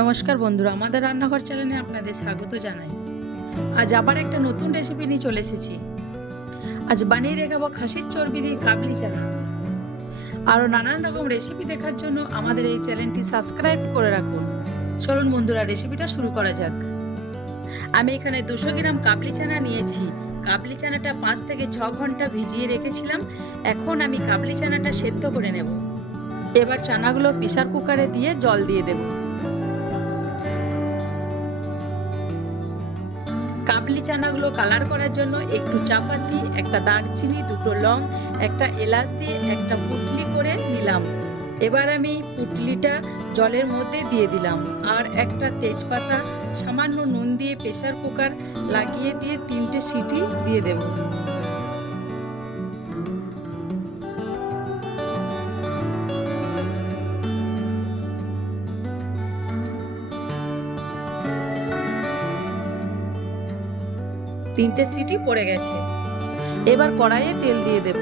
নমস্কার বন্ধুরা, আমাদের রান্নাঘর চ্যানেলে আপনাদের স্বাগত জানাই। আজ আবার একটা নতুন রেসিপি নিয়ে চলে এসেছি। আজ বানিয়ে দেখাবো খাসির চর্বি দিয়ে কাবলি চানা। আরও নানান রকম রেসিপি দেখার জন্য আমাদের এই চ্যানেলটি সাবস্ক্রাইব করে রাখুন। চলুন বন্ধুরা, রেসিপিটা শুরু করা যাক। আমি এখানে 200 গ্রাম কাবলি চানা নিয়েছি। কাবলি চানাটা 5 থেকে 6 ঘন্টা ভিজিয়ে রেখেছিলাম। এখন আমি কাবলি চানাটা সেদ্ধ করে নেব। এবার চানাগুলো প্রেসার কুকারে দিয়ে জল দিয়ে দেব। কাবলি চানাগুলো কালার করার জন্য একটু চাপাতি, একটা দারচিনি, 2টো লং, একটা এলাচ দিয়ে একটা পুটলি করে নিলাম। এবার আমি পুটলিটা জলের মধ্যে দিয়ে দিলাম আর একটা তেজপাতা, সামান্য নুন দিয়ে প্রেসার কুকার লাগিয়ে দিয়ে 3টে সিটি দিয়ে দেব। তিনটে সিটি পড়ে গেছে। এবার কড়াইয়ে তেল দিয়ে দেব।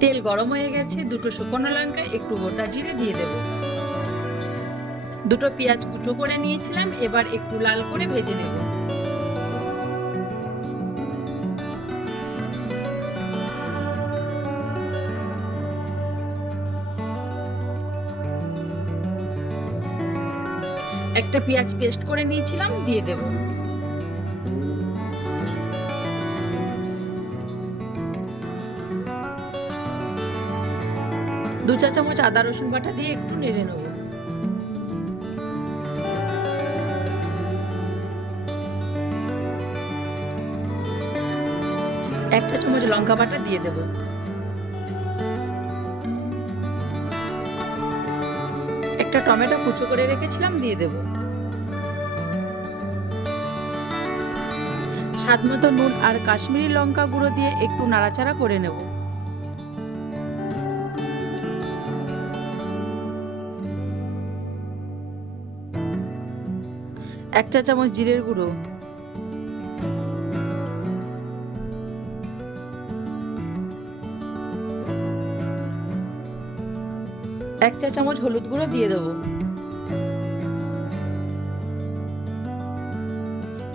তেল গরম হয়ে গেছে। 2টো শুকনো লঙ্কা, একটু গোটা জিরে দিয়ে দেব। 2টো পেঁয়াজ কুচো করে নিয়েছিলাম, এবার একটু লাল করে ভেজে নেব। একটা পেঁয়াজ পেস্ট করে নিয়েছিলাম, দিয়ে দেব। দু চা চামচ আদা রসুন বাটা দিয়ে একটু নেড়ে নেব। এক চা চামচ লঙ্কা বাটা দিয়ে দেব। একটা টমেটো কুচো করে রেখেছিলাম, দিয়ে দেব। স্বাদ মতো নুন আর কাশ্মীরি লঙ্কা গুঁড়ো দিয়ে একটু নাড়াচাড়া করে নেব। এক চা চামচ জিরের গুঁড়ো, এক চা চামচ হলুদ গুঁড়ো দিয়ে দেব।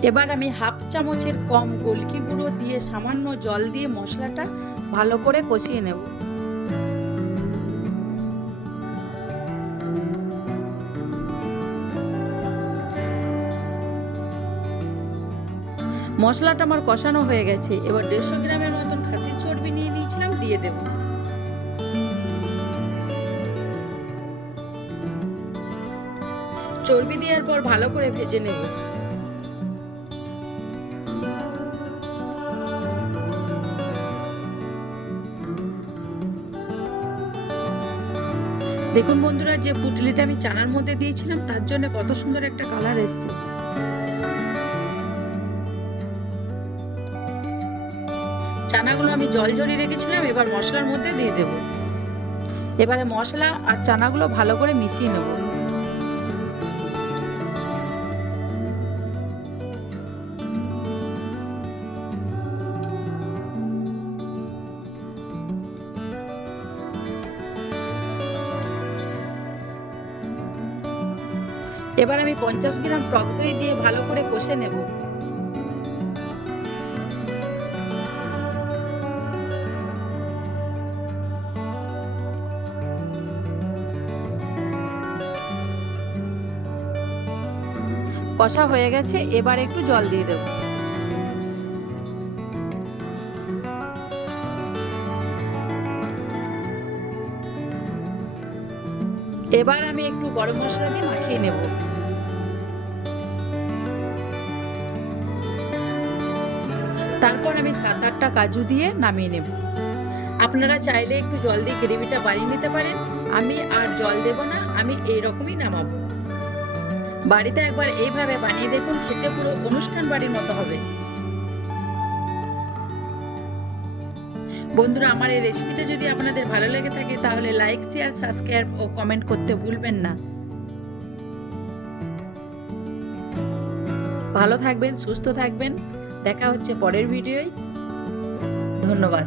এবার আমি হাফ চামচের কম গোলকি গুঁড়ো দিয়ে সামান্য জল দিয়ে মশলাটা ভালো করে কষিয়ে নেব। মশলাটা আমার কষানো হয়ে গেছে। এবার 150 গ্রামের মতন খাসির চর্বি নিয়ে নিয়েছিলাম, দিয়ে দেব। চর্বি দেওয়ার পর ভালো করে ভেজে নেব। দেখুন বন্ধুরা, যে পুটলিটা আমি চানার মধ্যে দিয়েছিলাম তার জন্য কত সুন্দর একটা কালার এসেছে। চানাগুলো আমি জল ঝরিয়ে রেখেছিলাম, এবার মশলার মধ্যে দিয়ে দেব। এবারে মশলা আর চানাগুলো ভালো করে মিশিয়ে নেব। এবার আমি 50 গ্রাম টক দই দিয়ে ভালো করে কষে নেব। কষা হয়ে গেছে, এবার একটু জল দিয়ে দেব। এবার আমি একটু গরম মশলা দিয়ে মাখিয়ে নেব। তারপর আমি 7-8টা কাজু দিয়ে নামিয়ে নেব। আপনারা চাইলে একটু জল দিয়ে গ্রেভিটা বাড়িয়ে নিতে পারেন। আমি আর জল দেব না, আমি এইরকমই নামাবো। বাড়িতে একবার এইভাবে বানিয়ে দেখুন, খেতে পুরো অনুষ্ঠান বাড়ির মতো হবে। বন্ধুরা, আমার এই রেসিপিটা যদি আপনাদের ভালো লেগে থাকে তাহলে লাইক, শেয়ার, সাবস্ক্রাইব ও কমেন্ট করতে ভুলবেন না। ভালো থাকবেন, সুস্থ থাকবেন। দেখা হচ্ছে পরের ভিডিওয়। ধন্যবাদ।